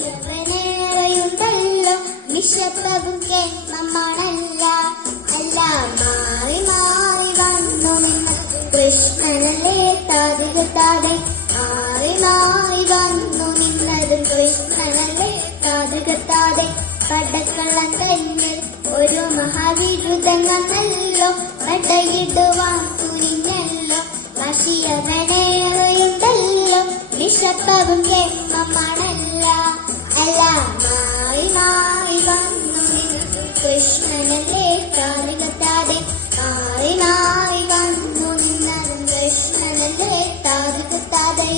വശിയവനേറെയുണ്ടല്ലോ വിശപ്പവും കേമമാണല്ല അല്ല മാറി മാറി വന്നു നിന്ന് കൃഷ്ണനല്ലേ താതുകത്താതെ മാറി മാറി വന്നു നിന്നതും കൃഷ്ണനല്ലേ താതുകത്താതെ പടക്കള്ളം തന്നെ ഒരു മഹാവിരുദ്ധനല്ലോ പടയിടുവാൻ തുനിഞ്ഞല്ലോ വശിയവനേറെയുണ്ടല്ലോ വിശപ്പവും കേമമാണല്ല അല്ല മാറി മാറി വന്നു നിന്നു കൃഷ്ണനല്ലേ താതുകത്താതെ മാറി മാറി വന്നു നിന്നതും കൃഷ്ണനല്ലേ താതുകത്താതെ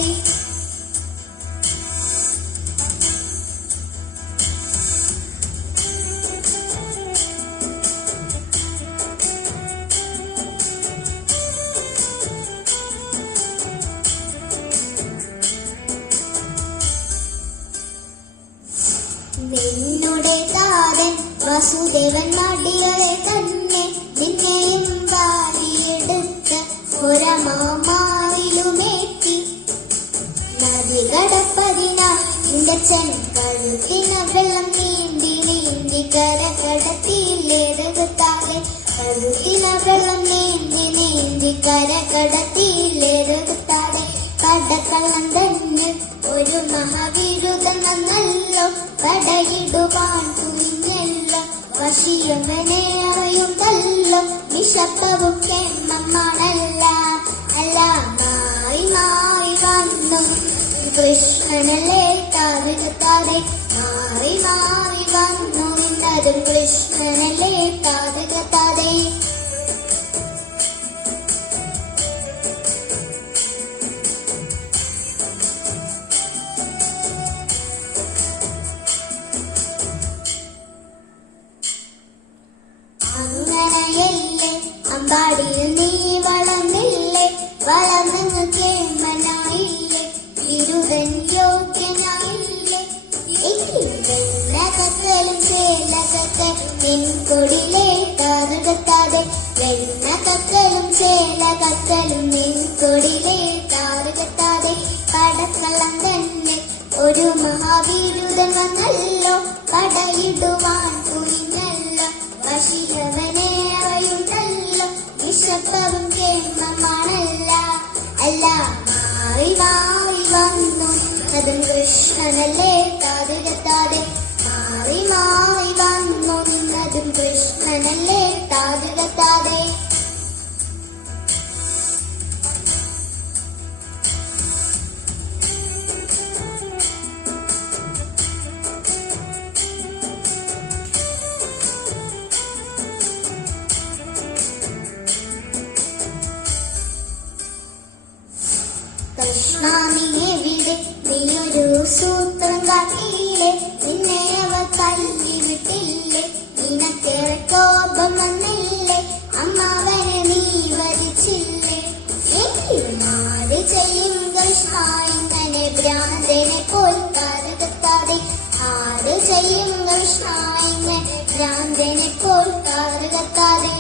നിന്നുടെ താരൻ വസുദേവൻ മടികളെ തന്നെ നിന്നെയും വാരിയെടുത്ത് ഒരമാവിലുമേറ്റി നദി കടപ്പതിനായി നിന്റെ കഴുത്തിന വെള്ളം നീന്തി നീന്തി കര കടത്തിയിലേറെടുത്താതെ കഴുത്തിന വെള്ളം നീന്തി നീന്തി കര കടത്തിയിലേറെടുത്താതെ പടക്കള്ളം തന്നെ ഒരു മഹാവിരുദ്ധനല്ലോ പടയിടുവാൻ തുനിഞ്ഞല്ലോ വശിയവനേറെയുണ്ടല്ലോ വിശപ്പവും കേമമാണല്ല അല്ല മാറി മാറി വന്നു കൃഷ്ണനല്ലേ താതുകത്താതെ മാറി മാറി വന്നു നിന്നതും കൃഷ്ണനല്ലേ താതുകത്താതെ അങ്ങനെയല്ലേ അമ്പാടിയിൽ നീ വളർന്നില്ലേ വളർന്നു കേമനായില്ലേ ഇരുവൻ യോഗ്യനായില്ലേ വെണ്ണ കക്കലും ചേലകക്കൽ നിൻകൊടിലേ താറുകത്താതെ വെണ്ണ കക്കലും ചേലകക്കലും നിൻകൊടിലേ താറുകത്താതെ പടക്കള്ളം തന്നെ ഒരു മഹാവിരുദ്ധൻ വന്നല്ലോ പടയിടുവാൻ തുനിഞ്ഞല്ലോ വശിയവനേറെയുണ്ടല്ലോ വിശപ്പവും കേമമാണല്ല അല്ല മാറി മാറി വന്നു അതും കൃഷ്ണനല്ലേ താതുകത്താതെ മാറി മാറി വന്നു അതും കൃഷ്ണനല്ലേ താതുകത്താതെ കൃഷ്ണ നീയെവിടെ നീയൊരു സൂത്രം കാട്ടിയില്ലേ നിന്നെ അവർ തല്ലി വിട്ടില്ലേ നിനക്കേറെ കോപം വന്നില്ലേ അമ്മാവനെ നീ വരിച്ചില്ലേ മാറി ചെയ്യും കൃഷ്ണ ഇങ്ങനെ ഭ്രാന്തനെ പോയി കാറുകത്താതെ ആറ് ചെയ്യും കൃഷ്ണ ഇങ്ങനെ ഭ്രാന്തനെ പോയി കാറുകത്താതെ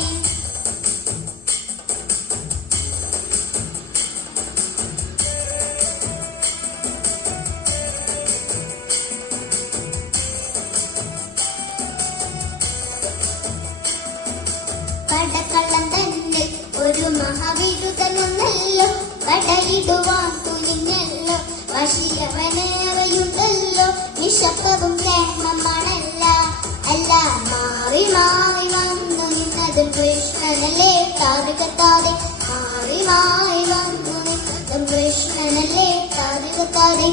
പടക്കള്ളം തന്നെ ഒരു മഹാവിരുദ്ധനല്ലോ പടയിടുവാൻ തുനിഞ്ഞല്ലോ വശിയവനേറെയുണ്ടല്ലോ വിശപ്പവും കേമമാണല്ല അല്ല മാറി മാറി വന്നു നിന്നതും കൃഷ്ണനല്ലേ താതുകത്താതെ മാറി മാറി വന്നു നിന്നതും കൃഷ്ണനല്ലേ താതുകത്താതെ